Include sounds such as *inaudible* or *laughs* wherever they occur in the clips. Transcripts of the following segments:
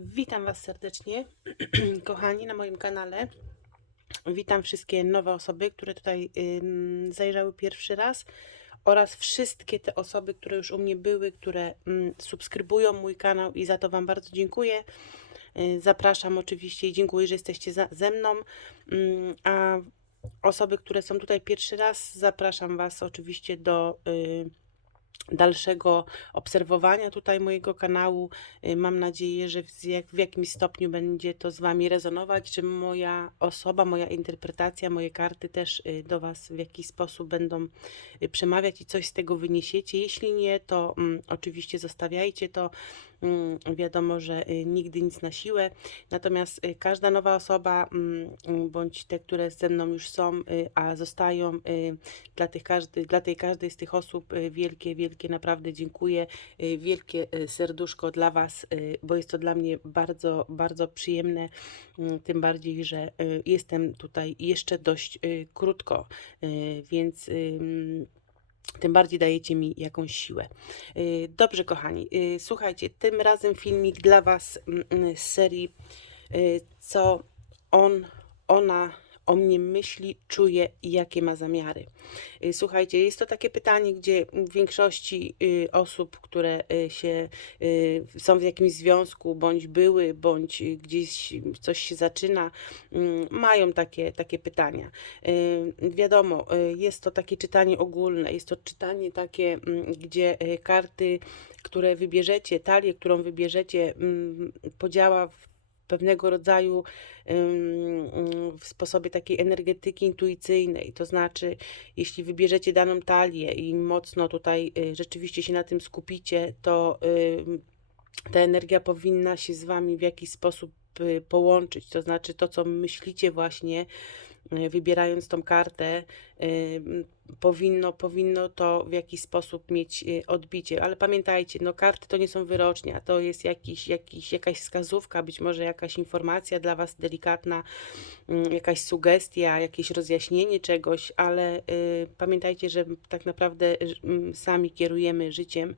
Witam Was serdecznie, *clears throat* kochani, na moim kanale. Witam wszystkie nowe osoby, które tutaj ym, zajrzały pierwszy raz oraz wszystkie te osoby, które już u mnie były, które ym, subskrybują mój kanał i za to Wam bardzo dziękuję. Y, Zapraszam oczywiście i dziękuję, że jesteście za, ze mną. Ym, A osoby, które są tutaj pierwszy raz, zapraszam Was oczywiście do y, dalszego obserwowania tutaj mojego kanału. Y, Mam nadzieję, że w, jak, w jakimś stopniu będzie to z Wami rezonować, że moja osoba, moja interpretacja, moje karty też y, do Was w jakiś sposób będą y, przemawiać i coś z tego wyniesiecie. Jeśli nie, to mm, oczywiście zostawiajcie to. Mm, Wiadomo, że y, nigdy nic na siłę. Natomiast y, każda nowa osoba, mm, bądź te, które ze mną już są, y, a zostają, dla, tych każdy, dla tej każdej z tych osób wielkie, wielkie naprawdę dziękuję. Wielkie serduszko dla Was, bo jest to dla mnie bardzo, bardzo przyjemne. mm, Tym bardziej, że jestem tutaj jeszcze dość krótko, więc. Ym, tym bardziej dajecie mi jakąś siłę. Y, Dobrze, kochani, y, słuchajcie, tym razem filmik dla Was mm, mm, z serii y, Co on, ona o mnie myśli, czuje i jakie ma zamiary. Y, Słuchajcie, jest to takie pytanie, gdzie w większości y, osób, które y, się są w jakimś związku, bądź były, bądź gdzieś coś się zaczyna, mm, mają takie, takie pytania. Wiadomo, jest to takie czytanie ogólne, jest to czytanie takie, mm, gdzie karty, które wybierzecie, talię, którą wybierzecie, mm, podziała w pewnego rodzaju w sposobie takiej energetyki intuicyjnej. To znaczy, jeśli wybierzecie daną talię i mocno tutaj y, rzeczywiście się na tym skupicie, to ta energia powinna się z wami w jakiś sposób y, połączyć. To znaczy, to co myślicie właśnie, wybierając tą kartę, y, powinno, powinno to w jakiś sposób mieć y, odbicie. Ale pamiętajcie, no karty to nie są wyrocznia, to jest jakiś, jakiś, jakaś wskazówka, być może jakaś informacja dla Was delikatna, mm, jakaś sugestia, jakieś rozjaśnienie czegoś, ale y, pamiętajcie, że tak naprawdę mm, sami kierujemy życiem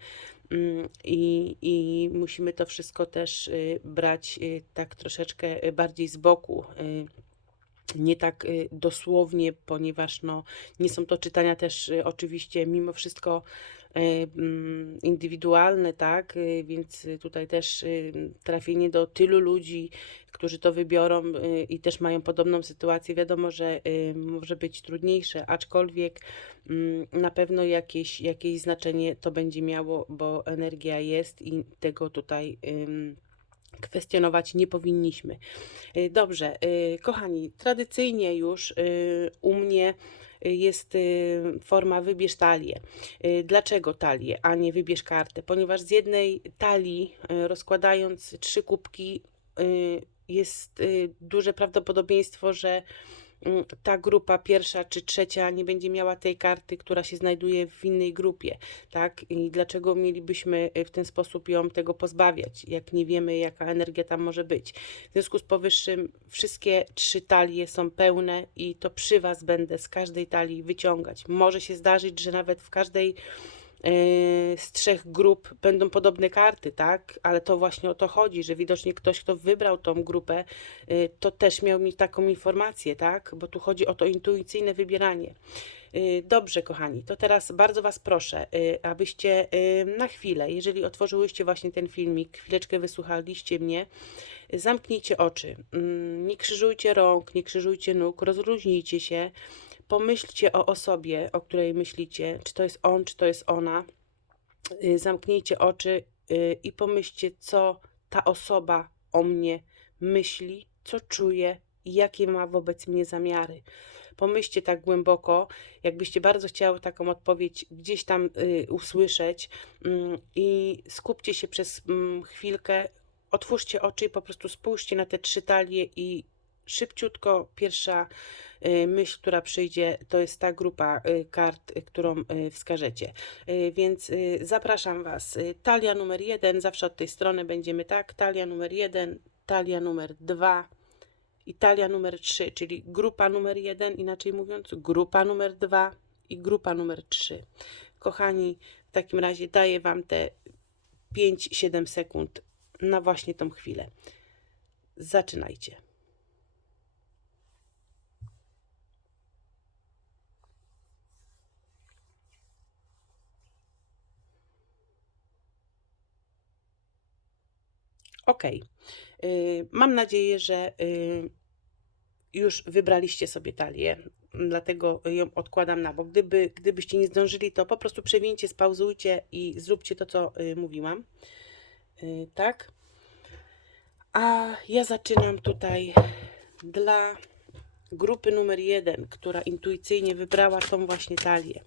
mm, i, i musimy to wszystko też y, brać y, tak troszeczkę y, bardziej z boku. Nie tak y, dosłownie, ponieważ no, nie są to czytania też y, oczywiście mimo wszystko y, mm, indywidualne, tak? Więc tutaj też trafienie do tylu ludzi, którzy to wybiorą i też mają podobną sytuację, wiadomo, że może być trudniejsze, aczkolwiek mm, na pewno jakieś, jakieś znaczenie to będzie miało, bo energia jest i tego tutaj. Kwestionować nie powinniśmy. Y, Dobrze, y, kochani, tradycyjnie już y, u mnie jest forma wybierz talię. Dlaczego talię, a nie wybierz kartę? Ponieważ z jednej talii, rozkładając trzy kubki, jest duże prawdopodobieństwo, że ta grupa pierwsza czy trzecia nie będzie miała tej karty, która się znajduje w innej grupie, tak? I dlaczego mielibyśmy y, w ten sposób ją tego pozbawiać, jak nie wiemy, jaka energia tam może być. W związku z powyższym wszystkie trzy talie są pełne i to przy Was będę z każdej talii wyciągać. Może się zdarzyć, że nawet w każdej z trzech grup będą podobne karty, tak? Ale to właśnie o to chodzi, że widocznie ktoś, kto wybrał tą grupę, yy, to też miał mieć taką informację, tak? Bo tu chodzi o to intuicyjne wybieranie. Yy, Dobrze, kochani, to teraz bardzo Was proszę, abyście na chwilę, jeżeli otworzyłyście właśnie ten filmik, chwileczkę wysłuchaliście mnie, zamknijcie oczy, mm, nie krzyżujcie rąk, nie krzyżujcie nóg, rozluźnijcie się, pomyślcie o osobie, o której myślicie, czy to jest on, czy to jest ona. Y, Zamknijcie oczy y, i pomyślcie, co ta osoba o mnie myśli, co czuje i jakie ma wobec mnie zamiary. Pomyślcie tak głęboko, jakbyście bardzo chciały taką odpowiedź gdzieś tam y, usłyszeć mm, i skupcie się przez mm, chwilkę, otwórzcie oczy i po prostu spójrzcie na te trzy talie i szybciutko pierwsza y, myśl, która przyjdzie, to jest ta grupa y, kart, y, którą wskażecie. Więc zapraszam Was. Talia numer jeden, zawsze od tej strony będziemy tak. Talia numer jeden, talia numer dwa i talia numer trzy, czyli grupa numer jeden, inaczej mówiąc, grupa numer dwa i grupa numer trzy. Kochani, w takim razie daję Wam te 5-7 sekund na właśnie tą chwilę. Zaczynajcie. Ok. Mam nadzieję, że y, już wybraliście sobie talię, dlatego ją odkładam na bok. Gdyby, gdybyście nie zdążyli, to po prostu przewincie, spauzujcie i zróbcie to, co y, mówiłam. Y, tak. A ja zaczynam tutaj dla grupy numer jeden, która intuicyjnie wybrała tą właśnie talię.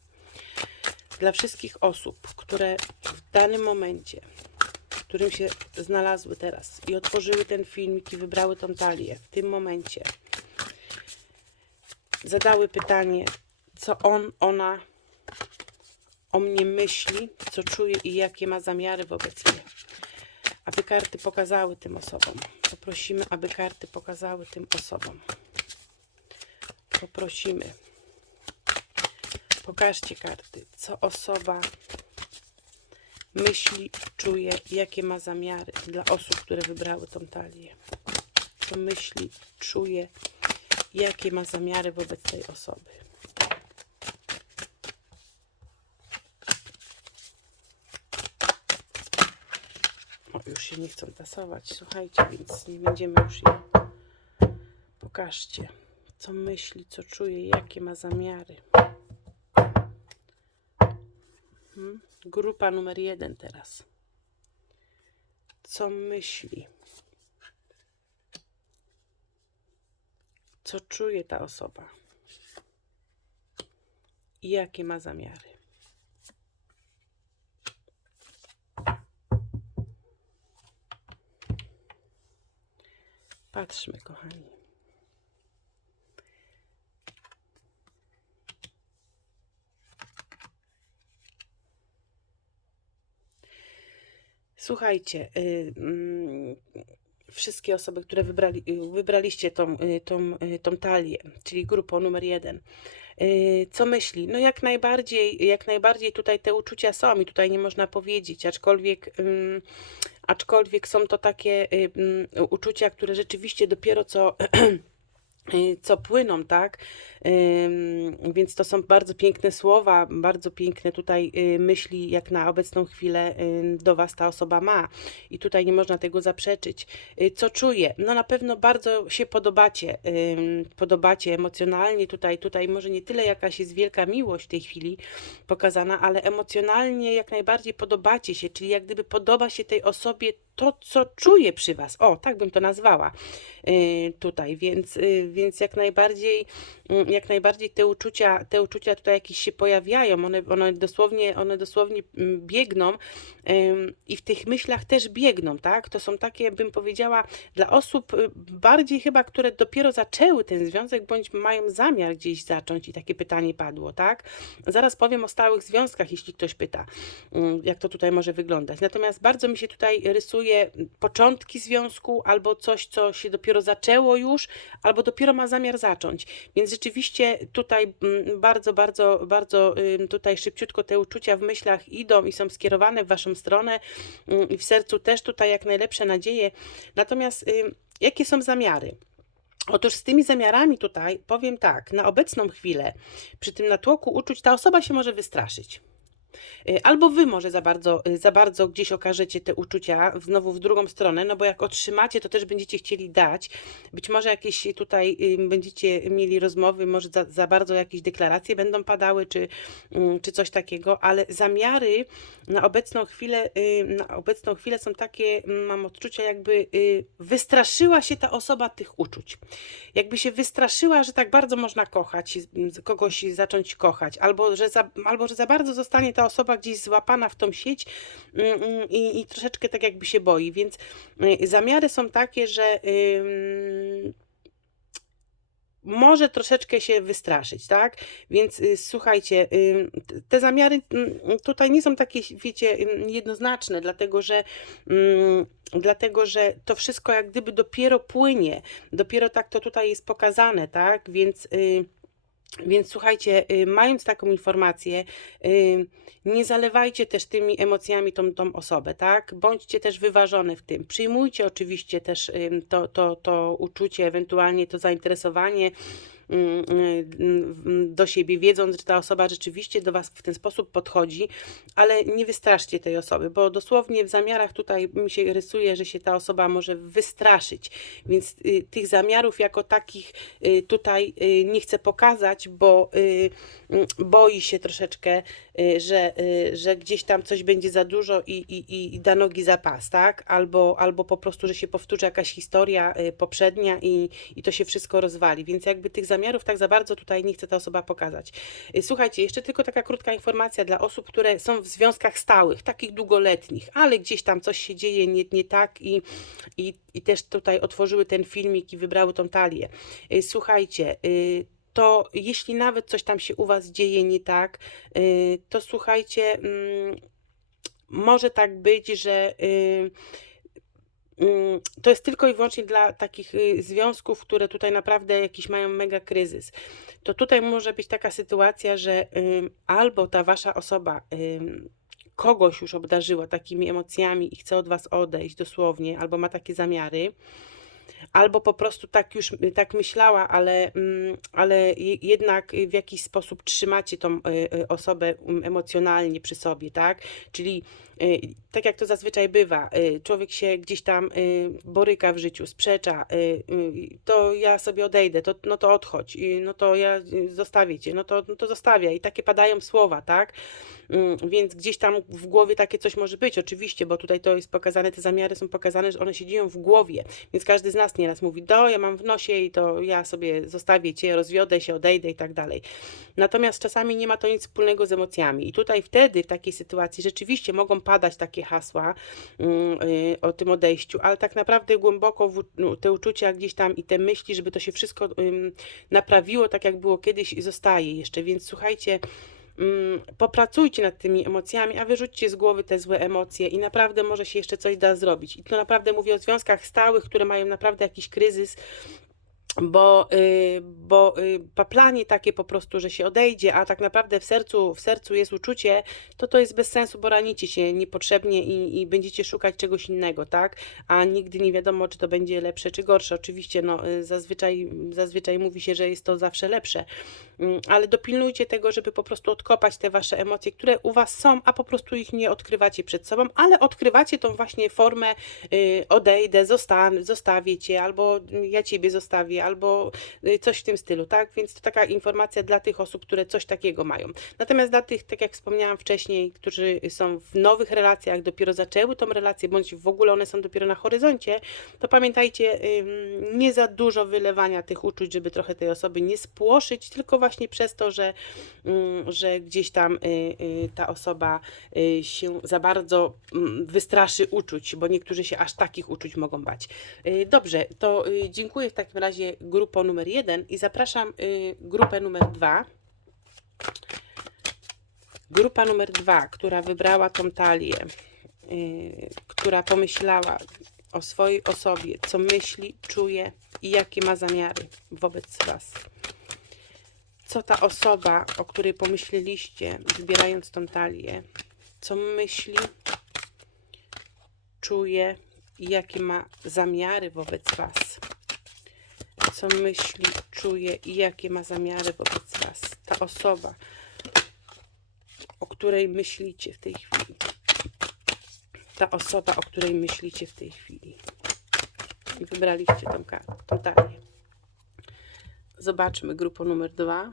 Dla wszystkich osób, które w danym momencie, którym się znalazły teraz i otworzyły ten filmik i wybrały tą talię w tym momencie, zadały pytanie, co on, ona o mnie myśli, co czuje i jakie ma zamiary wobec mnie. Aby karty pokazały tym osobom. Poprosimy, aby karty pokazały tym osobom. Poprosimy. Pokażcie karty, co osoba myśli, czuje, jakie ma zamiary dla osób, które wybrały tą talię. Co myśli, czuje, jakie ma zamiary wobec tej osoby. O, już się nie chcą tasować, słuchajcie, więc nie będziemy już je. Pokażcie, co myśli, co czuje, jakie ma zamiary. Grupa numer jeden teraz. Co myśli? co czuje ta osoba i jakie ma zamiary. Patrzmy, kochani. Słuchajcie, yy, yy, wszystkie osoby, które wybrali, wybraliście tą, y, tą, y, tą talię, czyli grupą numer jeden. Y, co myśli? No jak najbardziej, jak najbardziej tutaj te uczucia są i tutaj nie można powiedzieć, aczkolwiek, aczkolwiek są to takie uczucia, które rzeczywiście dopiero co *clears throat* co płyną, tak? Więc to są bardzo piękne słowa, bardzo piękne tutaj y, myśli, jak na obecną chwilę do Was ta osoba ma. I tutaj nie można tego zaprzeczyć. Y, co czuję? No na pewno bardzo się podobacie, podobacie emocjonalnie tutaj, tutaj może nie tyle jakaś jest wielka miłość w tej chwili pokazana, ale emocjonalnie jak najbardziej podobacie się, czyli jak gdyby podoba się tej osobie to, co czuje przy Was. O, tak bym to nazwała y, tutaj, więc, więc jak najbardziej mm, jak najbardziej te uczucia, te uczucia tutaj jakieś się pojawiają, one, one dosłownie, one dosłownie mm, biegną i w tych myślach też biegną, tak? To są takie, bym powiedziała, dla osób y, bardziej chyba, które dopiero zaczęły ten związek, bądź mają zamiar gdzieś zacząć i takie pytanie padło, tak? Zaraz powiem o stałych związkach, jeśli ktoś pyta, mm, jak to tutaj może wyglądać. Natomiast bardzo mi się tutaj rysuje początki związku, albo coś, co się dopiero zaczęło już, albo dopiero ma zamiar zacząć. Więc rzeczywiście tutaj mm, bardzo, bardzo, bardzo tutaj szybciutko te uczucia w myślach idą i są skierowane w Waszą stronę mm, i w sercu też tutaj jak najlepsze nadzieje. Natomiast jakie są zamiary? Otóż z tymi zamiarami tutaj powiem tak, na obecną chwilę, przy tym natłoku uczuć, ta osoba się może wystraszyć. Y, albo wy może za bardzo, y, za bardzo gdzieś okażecie te uczucia znowu w drugą stronę, no bo jak otrzymacie, to też będziecie chcieli dać. Być może jakieś tutaj y, będziecie mieli rozmowy, może za, za bardzo jakieś deklaracje będą padały, czy, mm, czy coś takiego, ale zamiary na obecną chwilę, na obecną chwilę są takie, mm, mam odczucia, jakby wystraszyła się ta osoba tych uczuć. Jakby się wystraszyła, że tak bardzo można kochać, kogoś zacząć kochać, albo że za, albo że za bardzo zostanie ta osoba gdzieś złapana w tą sieć mm, mm, i, i troszeczkę tak jakby się boi, więc y, zamiary są takie, że może troszeczkę się wystraszyć, tak? Więc y, słuchajcie, y, te zamiary y, tutaj nie są takie, wiecie, jednoznaczne, dlatego że, dlatego że to wszystko jak gdyby dopiero płynie, dopiero tak to tutaj jest pokazane, tak? Więc Więc słuchajcie, y, mając taką informację, y, nie zalewajcie też tymi emocjami tą, tą osobę, tak? Bądźcie też wyważone w tym. Przyjmujcie oczywiście też to, to, to uczucie, ewentualnie to zainteresowanie do siebie, wiedząc, że ta osoba rzeczywiście do Was w ten sposób podchodzi, ale nie wystraszcie tej osoby, bo dosłownie w zamiarach tutaj mi się rysuje, że się ta osoba może wystraszyć, więc y, tych zamiarów jako takich y, tutaj y, nie chcę pokazać, bo mm, boi się troszeczkę, że, y, że gdzieś tam coś będzie za dużo i, i, i- da nogi za pas, tak? Albo, albo po prostu, że się powtórzy jakaś historia y, poprzednia i, i to się wszystko rozwali, więc jakby tych zamiarów tak za bardzo tutaj nie chce ta osoba pokazać. Y, Słuchajcie, jeszcze tylko taka krótka informacja dla osób, które są w związkach stałych, takich długoletnich, ale gdzieś tam coś się dzieje nie, nie tak i, i, i też tutaj otworzyły ten filmik i wybrały tą talię. Y, Słuchajcie, y, to jeśli nawet coś tam się u Was dzieje nie tak, y, to słuchajcie, mm, może tak być, że y, mm, to jest tylko i wyłącznie dla takich y, związków, które tutaj naprawdę jakiś mają mega kryzys. To tutaj może być taka sytuacja, że albo ta wasza osoba kogoś już obdarzyła takimi emocjami i chce od was odejść dosłownie, albo ma takie zamiary, albo po prostu tak już tak myślała, ale, mm, ale je- jednak w jakiś sposób trzymacie tą y, y, osobę mm, emocjonalnie przy sobie, tak? Czyli tak jak to zazwyczaj bywa, y, człowiek się gdzieś tam y, boryka w życiu, sprzecza, y, y, to ja sobie odejdę, to, no to odchodź, y, no to ja y, zostawię cię, no to, no to zostawiaj. I takie padają słowa, tak? Mm, Więc gdzieś tam w głowie takie coś może być, oczywiście, bo tutaj to jest pokazane, te zamiary są pokazane, że one się dzieją w głowie, więc każdy z nas nieraz mówi, do, ja mam w nosie i to ja sobie zostawię cię, rozwiodę się, odejdę i tak dalej. Natomiast czasami nie ma to nic wspólnego z emocjami i tutaj wtedy, w takiej sytuacji rzeczywiście mogą padać takie hasła mm, y, o tym odejściu, ale tak naprawdę głęboko w, no, te uczucia gdzieś tam i te myśli, żeby to się wszystko naprawiło tak, jak było kiedyś, zostaje jeszcze, więc słuchajcie, mm, popracujcie nad tymi emocjami, a wyrzućcie z głowy te złe emocje i naprawdę może się jeszcze coś da zrobić. I to naprawdę mówię o związkach stałych, które mają naprawdę jakiś kryzys, bo, y, bo y, paplanie takie po prostu, że się odejdzie, a tak naprawdę w sercu, w sercu jest uczucie, to to jest bez sensu, bo ranicie się niepotrzebnie i, i będziecie szukać czegoś innego, tak? A nigdy nie wiadomo, czy to będzie lepsze, czy gorsze. Oczywiście, no, y, zazwyczaj, zazwyczaj mówi się, że jest to zawsze lepsze, Mm, ale dopilnujcie tego, żeby po prostu odkopać te wasze emocje, które u was są, a po prostu ich nie odkrywacie przed sobą, ale odkrywacie tą właśnie formę odejdę, zostanę, zostawię cię, albo ja ciebie zostawię, albo y, coś w tym stylu, tak? Więc to taka informacja dla tych osób, które coś takiego mają. Natomiast dla tych, tak jak wspomniałam wcześniej, którzy są w nowych relacjach, dopiero zaczęły tą relację, bądź w ogóle one są dopiero na horyzoncie, to pamiętajcie, nie za dużo wylewania tych uczuć, żeby trochę tej osoby nie spłoszyć, tylko właśnie przez to, że, ym, że gdzieś tam y, y, ta osoba się za bardzo mm, wystraszy uczuć, bo niektórzy się aż takich uczuć mogą bać. Dobrze, to dziękuję w takim razie grupo numer jeden i zapraszam y, grupę numer dwa. Grupa numer dwa, która wybrała tą talię, y, która pomyślała o swojej osobie, co myśli, czuje i jakie ma zamiary wobec Was. Co ta osoba, o której pomyśleliście, wybierając tą talię, co myśli, czuje i jakie ma zamiary wobec Was. Co myśli, czuje i jakie ma zamiary wobec Was. Ta osoba, o której myślicie w tej chwili. Ta osoba, o której myślicie w tej chwili. Wybraliście tą kartę, tą talię. Zobaczmy grupę numer dwa.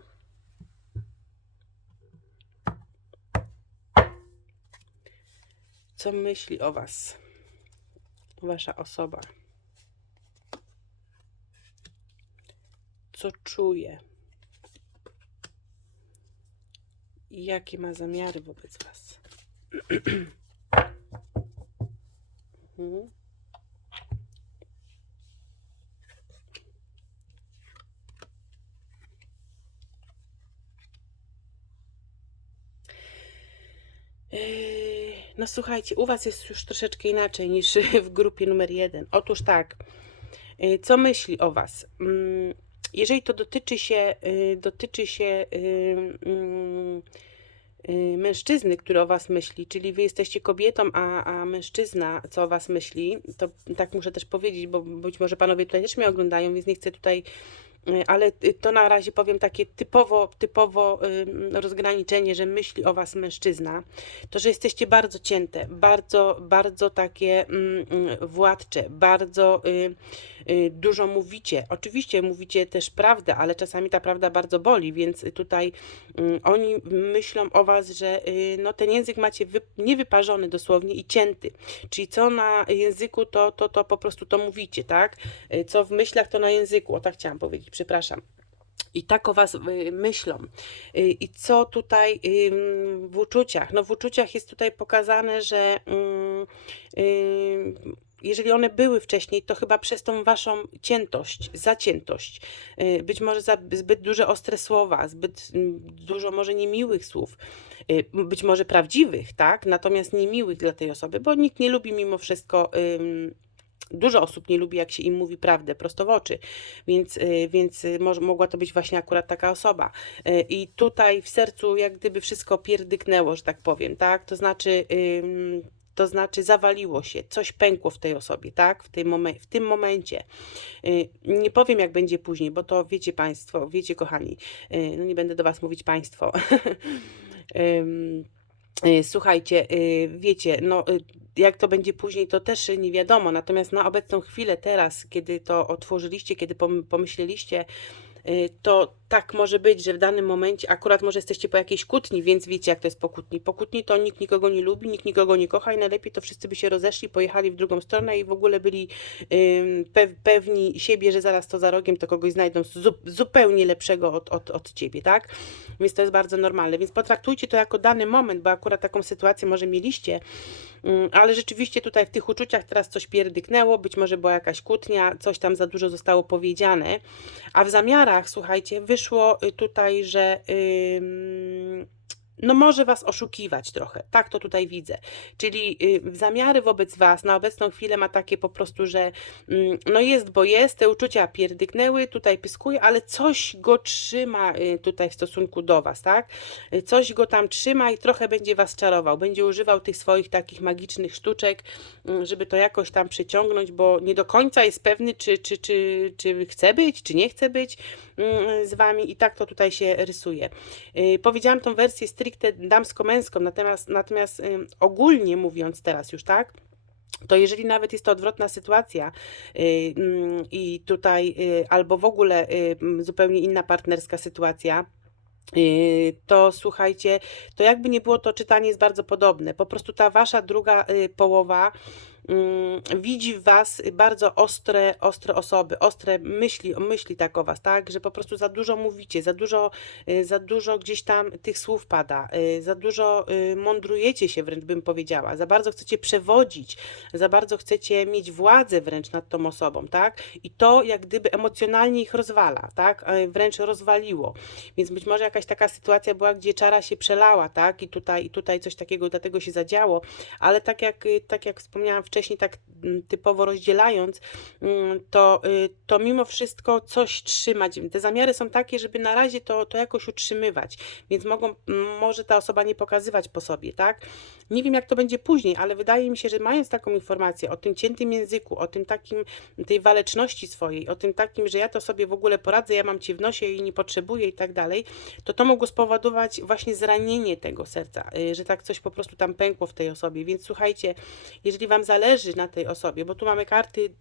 Co myśli o Was? Wasza osoba. Co czuje? I jakie ma zamiary wobec Was? Mhm. Yy, No słuchajcie, u Was jest już troszeczkę inaczej niż *laughs* w grupie numer jeden. Otóż tak, yy, co myśli o Was? Jeżeli to dotyczy się, y, dotyczy się y, mm, y, mężczyzny, który o was myśli, czyli wy jesteście kobietą, a, a mężczyzna co o was myśli, to tak muszę też powiedzieć, bo być może panowie tutaj też mnie oglądają, więc nie chcę tutaj ale to na razie powiem takie typowo, typowo rozgraniczenie, że myśli o was mężczyzna, to że jesteście bardzo cięte, bardzo, bardzo takie mm, mm, władcze, bardzo dużo mówicie. Oczywiście mówicie też prawdę, ale czasami ta prawda bardzo boli, więc tutaj mm, oni myślą o was, że no, ten język macie wy, niewyparzony dosłownie i cięty. Czyli co na języku, to, to, to po prostu to mówicie, tak? Co w myślach, to na języku. O tak chciałam powiedzieć przepraszam. I tak o Was y, myślą. Y, I co tutaj w uczuciach? No w uczuciach jest tutaj pokazane, że mm, jeżeli one były wcześniej, to chyba przez tą Waszą ciętość, zaciętość, y, być może za zbyt duże ostre słowa, zbyt mm, dużo może niemiłych słów, być może prawdziwych, tak? Natomiast niemiłych dla tej osoby, bo nikt nie lubi mimo wszystko dużo osób nie lubi, jak się im mówi prawdę prosto w oczy, więc, y, więc y, mogła to być właśnie akurat taka osoba. Y, I tutaj w sercu jak gdyby wszystko pierdyknęło, że tak powiem, tak? To znaczy to znaczy zawaliło się, coś pękło w tej osobie, tak? W, tej momen w tym momencie. Nie powiem, jak będzie później, bo to wiecie Państwo, wiecie, kochani, no nie będę do Was mówić Państwo. *laughs* Słuchajcie, wiecie, no jak to będzie później, to też nie wiadomo. Natomiast na obecną chwilę, teraz, kiedy to otworzyliście, kiedy pomyśleliście, y, to tak może być, że w danym momencie akurat może jesteście po jakiejś kłótni, więc wiecie jak to jest po kłótni. Po kłótni to nikt nikogo nie lubi, nikt nikogo nie kocha i najlepiej to wszyscy by się rozeszli, pojechali w drugą stronę i w ogóle byli pewni siebie, że zaraz to za rogiem to kogoś znajdą zupełnie lepszego od, od, od ciebie, tak? Więc to jest bardzo normalne. Więc potraktujcie to jako dany moment, bo akurat taką sytuację może mieliście, ale rzeczywiście tutaj w tych uczuciach teraz coś pierdyknęło, być może była jakaś kłótnia, coś tam za dużo zostało powiedziane, a w zamiarach, słuchajcie, wyszło wyszło y, tutaj, że yy, no może Was oszukiwać trochę. Tak to tutaj widzę. Czyli y, zamiary wobec Was na obecną chwilę ma takie po prostu, że mm, no jest, bo jest, te uczucia pierdyknęły, tutaj pyskuje, ale coś go trzyma y, tutaj w stosunku do Was, tak? Y, coś go tam trzyma i trochę będzie Was czarował. Będzie używał tych swoich takich magicznych sztuczek, mm, żeby to jakoś tam przyciągnąć, bo nie do końca jest pewny, czy, czy, czy, czy chce być, czy nie chce być mm, z Wami i tak to tutaj się rysuje. Powiedziałam tą wersję stricte stricte damsko-męską, natomiast, natomiast ogólnie mówiąc teraz już, tak? to jeżeli nawet jest to odwrotna sytuacja yy, yy, i tutaj yy, albo w ogóle y, zupełnie inna partnerska sytuacja, y, to słuchajcie, to jakby nie było, to czytanie jest bardzo podobne. Po prostu ta wasza druga y, połowa Mm, widzi w Was bardzo ostre, ostre osoby, ostre myśli, myśli tak o Was, tak, że po prostu za dużo mówicie, za dużo, y, za dużo gdzieś tam tych słów pada, y, za dużo y, mądrujecie się wręcz bym powiedziała, za bardzo chcecie przewodzić, za bardzo chcecie mieć władzę wręcz nad tą osobą, tak, i to jak gdyby emocjonalnie ich rozwala, tak, wręcz rozwaliło, więc być może jakaś taka sytuacja była, gdzie czara się przelała, tak, i tutaj, i tutaj coś takiego dlatego się zadziało, ale tak jak, tak jak wspomniałam wcześniej, tak mm, typowo rozdzielając, mm, to, y, to mimo wszystko coś trzymać. Te zamiary są takie, żeby na razie to, to jakoś utrzymywać, więc mogą, może ta osoba nie pokazywać po sobie, tak? Nie wiem, jak to będzie później, ale wydaje mi się, że mając taką informację o tym ciętym języku, o tym takim, tej waleczności swojej, o tym takim, że ja to sobie w ogóle poradzę, ja mam ci w nosie i nie potrzebuję i tak dalej, to to mogło spowodować właśnie zranienie tego serca, y, że tak coś po prostu tam pękło w tej osobie. Więc słuchajcie, jeżeli Wam zależy na tej osobie, bo tu mamy karty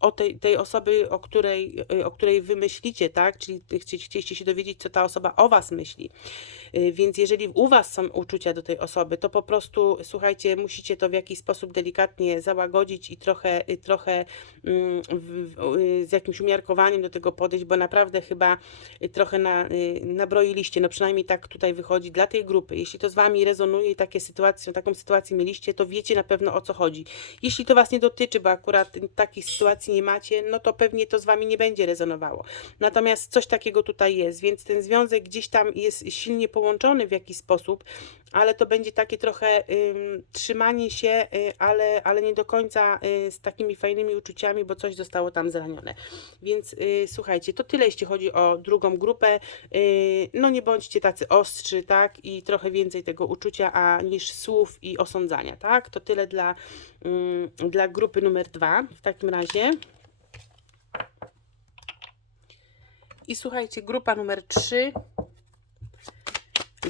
o tej, tej osoby, o której, o której wy myślicie, tak? Czyli chcieliście się dowiedzieć, co ta osoba o was myśli. Y, więc jeżeli u was są uczucia do tej osoby, to po prostu, słuchajcie, musicie to w jakiś sposób delikatnie załagodzić i trochę, y, trochę mm, z jakimś umiarkowaniem do tego podejść, bo naprawdę chyba y, trochę na, nabroiliście, no przynajmniej tak tutaj wychodzi dla tej grupy. Jeśli to z wami rezonuje i takie sytuacje, taką sytuację mieliście, to wiecie na pewno o co chodzi. Jeśli to was nie dotyczy, bo akurat takich sytuacji nie macie, no to pewnie to z wami nie będzie rezonowało. Natomiast coś takiego tutaj jest, więc ten związek gdzieś tam jest silnie połączony połączony w jakiś sposób, ale to będzie takie trochę ym, trzymanie się, y, ale, ale nie do końca y, z takimi fajnymi uczuciami, bo coś zostało tam zranione. Więc y, słuchajcie, to tyle jeśli chodzi o drugą grupę. Y, no nie bądźcie tacy ostrzy, tak? I trochę więcej tego uczucia a, niż słów i osądzania, tak? To tyle dla, ym, dla grupy numer dwa w takim razie. I słuchajcie, grupa numer 3.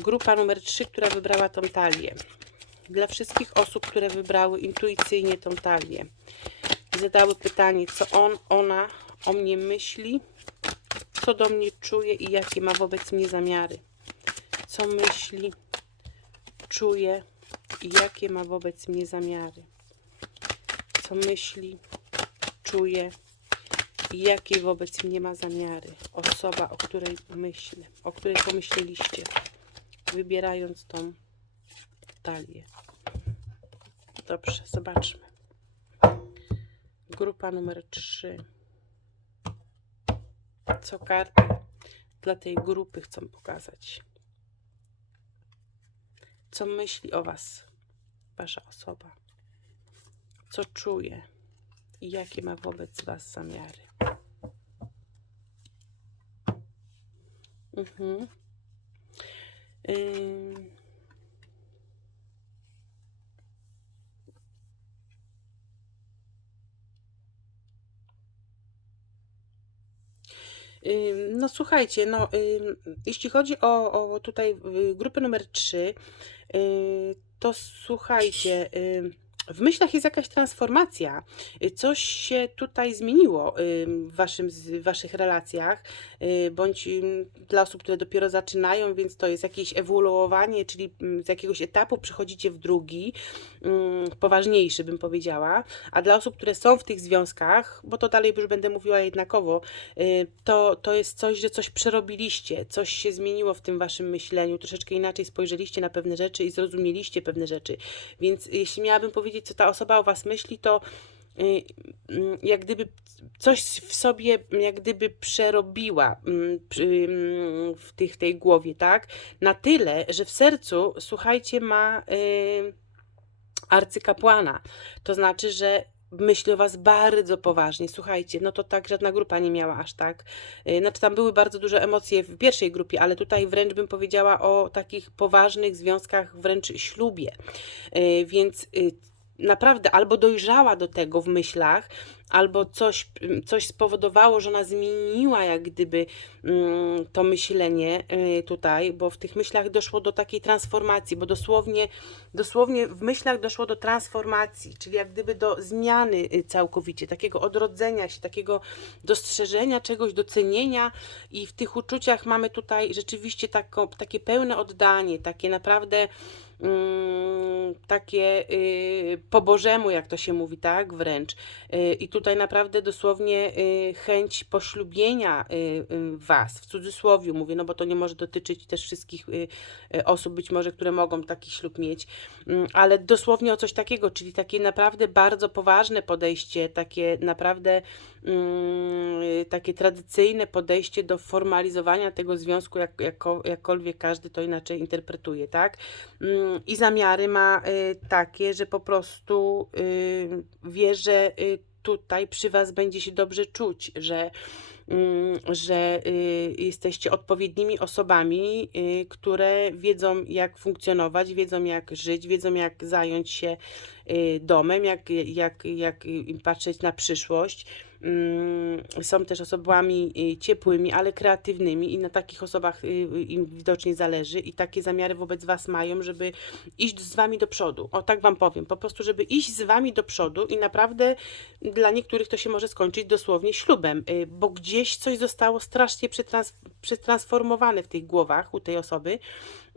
Grupa numer 3, która wybrała tą talię. Dla wszystkich osób, które wybrały intuicyjnie tą talię. Zadały pytanie, co on, ona o mnie myśli, co do mnie czuje i jakie ma wobec mnie zamiary. Co myśli, czuje i jakie ma wobec mnie zamiary. Co myśli, czuje i jakie wobec mnie ma zamiary. Osoba, o której myślę, o której pomyśleliście, wybierając tą talię. Dobrze, zobaczmy. Grupa numer 3. Co karty dla tej grupy chcą pokazać? Co myśli o Was Wasza osoba? Co czuje i jakie ma wobec Was zamiary? Mhm. No słuchajcie, no jeśli chodzi o, o tutaj y, grupę numer 3, y, to słuchajcie, w myślach jest jakaś transformacja. Y, Coś się tutaj zmieniło w waszym, w waszych relacjach, y, bądź dla osób, które dopiero zaczynają, więc to jest jakieś ewoluowanie, czyli z jakiegoś etapu przechodzicie w drugi, poważniejszy bym powiedziała, a dla osób, które są w tych związkach, bo to dalej już będę mówiła jednakowo, y, to, to jest coś, że coś przerobiliście, coś się zmieniło w tym waszym myśleniu, troszeczkę inaczej spojrzeliście na pewne rzeczy i zrozumieliście pewne rzeczy. Więc jeśli miałabym powiedzieć, co ta osoba o was myśli, to y, mm, jak gdyby coś w sobie, jak gdyby przerobiła mm, mm, w, tych, w tej głowie, tak? Na tyle, że w sercu, słuchajcie, ma y, arcykapłana. To znaczy, że myśli o was bardzo poważnie. Słuchajcie, no to tak żadna grupa nie miała aż tak. Y, Znaczy tam były bardzo duże emocje w pierwszej grupie, ale tutaj wręcz bym powiedziała o takich poważnych związkach, wręcz ślubie. Więc naprawdę albo dojrzała do tego w myślach, albo coś, coś spowodowało, że ona zmieniła jak gdyby mm, to myślenie y, tutaj, bo w tych myślach doszło do takiej transformacji, bo dosłownie, dosłownie w myślach doszło do transformacji, czyli jak gdyby do zmiany y, całkowicie, takiego odrodzenia się, takiego dostrzeżenia czegoś, docenienia i w tych uczuciach mamy tutaj rzeczywiście taką, takie pełne oddanie, takie naprawdę mm, takie y, po Bożemu, jak to się mówi, tak? Wręcz. I tutaj naprawdę dosłownie y, chęć poślubienia y, y, Was, w cudzysłowie mówię, no bo to nie może dotyczyć też wszystkich osób, być może, które mogą taki ślub mieć, Mm, ale dosłownie o coś takiego, czyli takie naprawdę bardzo poważne podejście, takie naprawdę mm, takie tradycyjne podejście do formalizowania tego związku, jak, jako, jakkolwiek każdy to inaczej interpretuje, tak? Mm, I zamiary ma takie, że po prostu wie, że tutaj przy Was będzie się dobrze czuć, że, mm, że y, jesteście odpowiednimi osobami, y, które wiedzą, jak funkcjonować, wiedzą, jak żyć, wiedzą, jak zająć się y, domem, jak, jak, jak patrzeć na przyszłość. Mm, Są też osobami y, ciepłymi, ale kreatywnymi i na takich osobach y, y, im widocznie zależy i takie zamiary wobec Was mają, żeby iść z Wami do przodu. O tak Wam powiem, po prostu, żeby iść z Wami do przodu i naprawdę dla niektórych to się może skończyć dosłownie ślubem, bo gdzieś coś zostało strasznie przetrans przetransformowane w tych głowach u tej osoby.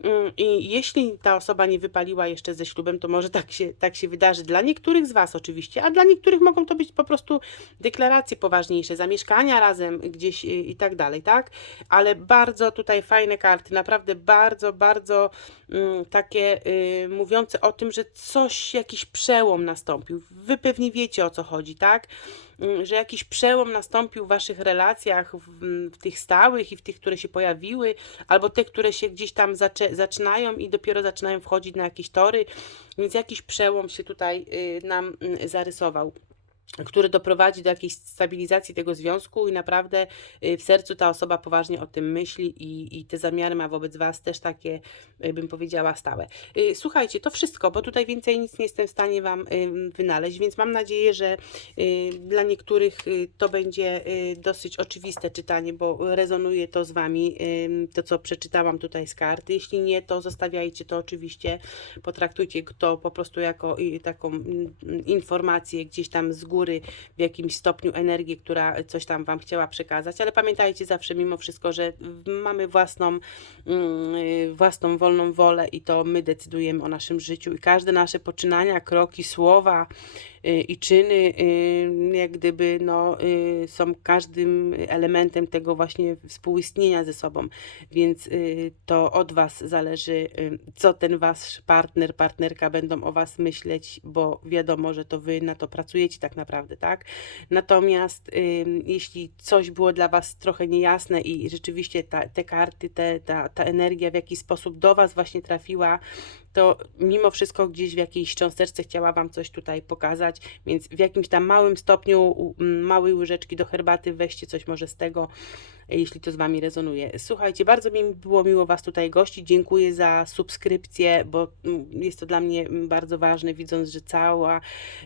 Mm, I jeśli ta osoba nie wypaliła jeszcze ze ślubem, to może tak się, tak się wydarzy dla niektórych z Was oczywiście, a dla niektórych mogą to być po prostu deklaracje poważniejsze, zamieszkania razem gdzieś y, i tak dalej, tak? Ale bardzo tutaj fajne karty, naprawdę bardzo, bardzo takie y, mówiące o tym, że coś, jakiś przełom nastąpił. Wy pewnie wiecie o co chodzi, tak? Mm, Że jakiś przełom nastąpił w Waszych relacjach, w, w tych stałych i w tych, które się pojawiły, albo te, które się gdzieś tam zaczę zaczynają i dopiero zaczynają wchodzić na jakieś tory, więc jakiś przełom się tutaj y, nam y, zarysował który doprowadzi do jakiejś stabilizacji tego związku i naprawdę y, w sercu ta osoba poważnie o tym myśli i, i te zamiary ma wobec Was też takie, y, bym powiedziała, stałe. Y, Słuchajcie, to wszystko, bo tutaj więcej nic nie jestem w stanie Wam wynaleźć, więc mam nadzieję, że dla niektórych to będzie dosyć oczywiste czytanie, bo rezonuje to z Wami, to co przeczytałam tutaj z karty. Jeśli nie, to zostawiajcie to oczywiście, potraktujcie to po prostu jako taką mm, informację gdzieś tam z góry, w jakimś stopniu energię, która coś tam Wam chciała przekazać, ale pamiętajcie zawsze mimo wszystko, że mamy własną, mm, własną wolną wolę i to my decydujemy o naszym życiu. I każde nasze poczynania, kroki, słowa i czyny y, jak gdyby no, y, są każdym elementem tego właśnie współistnienia ze sobą, więc y, to od Was zależy, y, co ten Wasz partner, partnerka będą o Was myśleć, bo wiadomo, że to Wy na to pracujecie tak naprawdę, tak? Natomiast jeśli coś było dla Was trochę niejasne i rzeczywiście ta, te karty, te, ta, ta energia w jakiś sposób do Was właśnie trafiła, to mimo wszystko gdzieś w jakiejś cząsteczce chciała Wam coś tutaj pokazać, więc w jakimś tam małym stopniu, u- m, małej łyżeczki do herbaty weźcie coś może z tego, jeśli to z Wami rezonuje. Słuchajcie, bardzo mi było miło Was tutaj gościć. Dziękuję za subskrypcję, bo mm, jest to dla mnie mm, bardzo ważne, widząc, że cała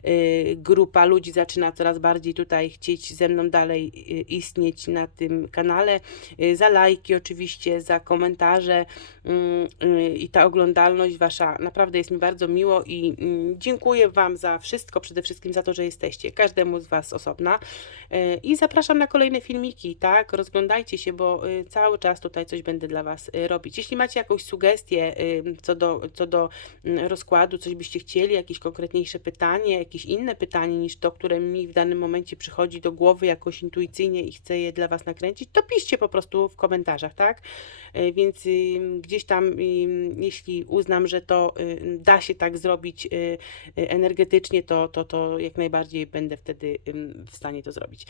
y, grupa ludzi zaczyna coraz bardziej tutaj chcieć ze mną dalej y, istnieć na tym kanale. Y, Za lajki oczywiście, za komentarze mm, i ta oglądalność Wasza naprawdę jest mi bardzo miło i dziękuję Wam za wszystko, przede wszystkim za to, że jesteście, każdemu z Was osobna i zapraszam na kolejne filmiki, tak, rozglądajcie się, bo y, cały czas tutaj coś będę dla Was y, robić. Jeśli macie jakąś sugestię co do, co do mm, rozkładu, coś byście chcieli, jakieś konkretniejsze pytanie, jakieś inne pytanie niż to, które mi w danym momencie przychodzi do głowy jakoś intuicyjnie i chcę je dla Was nakręcić, to piszcie po prostu w komentarzach, tak? Y, Więc gdzieś tam, jeśli uznam, że to da się tak zrobić energetycznie, to, to, to jak najbardziej będę wtedy w stanie to zrobić.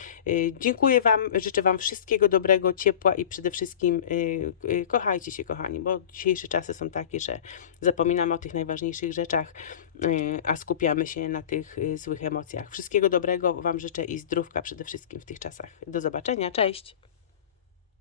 Dziękuję Wam, życzę Wam wszystkiego dobrego, ciepła i przede wszystkim y, y, kochajcie się, kochani, bo dzisiejsze czasy są takie, że zapominamy o tych najważniejszych rzeczach, y, a skupiamy się na tych złych emocjach. Wszystkiego dobrego Wam życzę i zdrówka przede wszystkim w tych czasach. Do zobaczenia, cześć!